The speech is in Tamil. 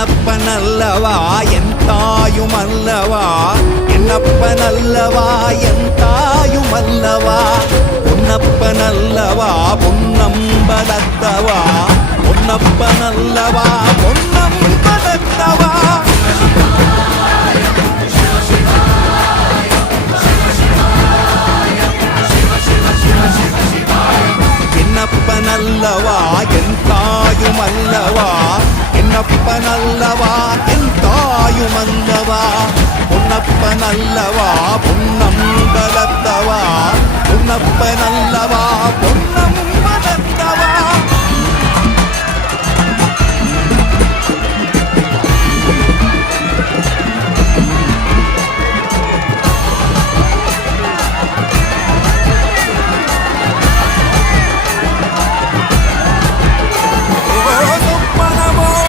என்னப்பனல்லவா என் தாயுமல்லவா, என்னப்பனல்லவா என் தாயுமல்லவா, பொன்னப்பனல்லவா பொன்னம்பலத்தவா, பொன்னப்பனல்லவா பொன்னம்பலத்தவா. என்னப்பனல்லவா என் தாயுமல்லவா, என்னப்பனல்லவா என் தாயுமல்லவா, பொன்னப்பனல்லவா பொன்னம்பலத்தவா, பொன்னப்பனல்லவா பொன்ன